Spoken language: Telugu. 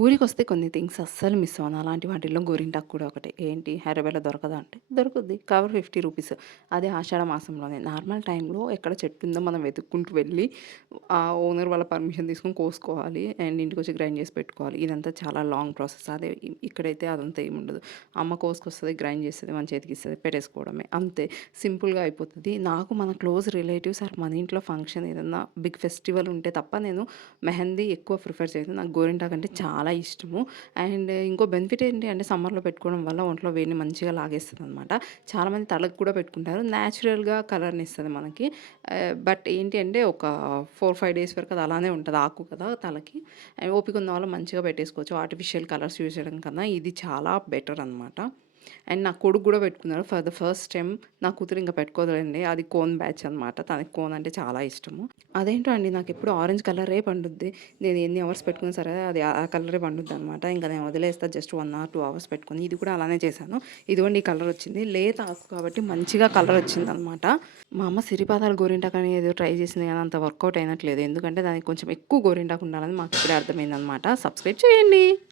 ఊరికొస్తే కొన్ని థింగ్స్ అస్సలు మిస్ అవ్వను. అలాంటి వాటిల్లో గోరింటాకు కూడా ఒకటి. ఏంటి హైదరాబాద్‌లో దొరకదా అంటే దొరుకుద్ది. కవర్ ₹50. అదే ఆషాఢ మాసంలోనే. నార్మల్ టైంలో ఎక్కడ చెట్టు ఉందో మనం వెతుక్కుంటూ వెళ్ళి ఓనర్ వాళ్ళ పర్మిషన్ తీసుకొని కోసుకోవాలి. అండ్ ఇంటికొచ్చి గ్రైండ్ చేసి పెట్టుకోవాలి. ఇదంతా చాలా లాంగ్ ప్రాసెస్. అదే ఇక్కడైతే అదంతా ఏముండదు. అమ్మ కోసుకొస్తది, గ్రైండ్ చేస్తది, మన చేతికిస్తది, పెట్టేసుకోవడమే. అంతే సింపుల్‌గా అయిపోతది. నాకు మన క్లోజ్ రిలేటివ్స్ ఆర్ మన ఇంట్లో ఫంక్షన్ ఏదన్నా బిగ్ ఫెస్టివల్ ఉంటే తప్ప నేను మెహందీ ఎక్కువ ప్రిఫర్ చేయను. నాకు గోరింటాకు అంటే చాలా ఇష్టము. అండ్ ఇంకో బెనిఫిట్ ఏంటి అంటే సమ్మర్‌లో పెట్టుకోవడం వల్ల ఒంట్లో వేడిని మంచిగా లాగేస్తదనమాట. చాలామంది తలకు కూడా పెట్టుకుంటారు. నేచురల్‌గా కలర్‌ని ఇస్తది మనకి. బట్ ఏంటి అంటే ఒక 4, 5 డేస్ వరకు అది అలానే ఉంటది. ఆకు కదా తలకి. అండ్ ఓపిక ఉన్న వాళ్ళు మంచిగా పెట్టేసుకోవచ్చు. ఆర్టిఫిషియల్ కలర్స్ యూజ్ చేయడం కన్నా ఇది చాలా బెటర్ అనమాట. అండ్ నా కొడుకు గూడా పెట్టుకున్నాడు. ఫర్ ద ఫస్ట్ టైమ్ నా కూతురు ఇంక పెట్టుకోదులెండి. అది కోన్ బ్యాచ్ అనమాట. తనకి కోన్ అంటే చాలా ఇష్టము. అదేంటో అండి నాకెప్పుడు ఆరెంజ్ కలరే పండుద్ది. నేను ఎన్ని అవర్స్ పెట్టుకున్నా సరే అది ఆ కలరే పండుద్దనమాట. ఇంక నేను వదిలేస్తా జస్ట్ 1 ఆర్ 2 అవర్స్ పెట్టుకొని. ఇది కూడా అలానే చేశాను. ఇదిగోండి ఈ కలర్ వచ్చింది. లేత ఆకు కాబట్టి మంచిగా కలర్ వచ్చిందనమాట. మా అమ్మ సిరిపాదాల గోరింటాకని ఏదో ట్రై చేసింది గానీ అంత వర్కౌట్ అయినట్లేదు. ఎందుకంటే దానికి కొంచెం ఎక్కువ గోరింటాకు ఉండాలని మాకిప్పుడే అర్థమైందనమాట. సబ్స్క్రైబ్ చేయండి.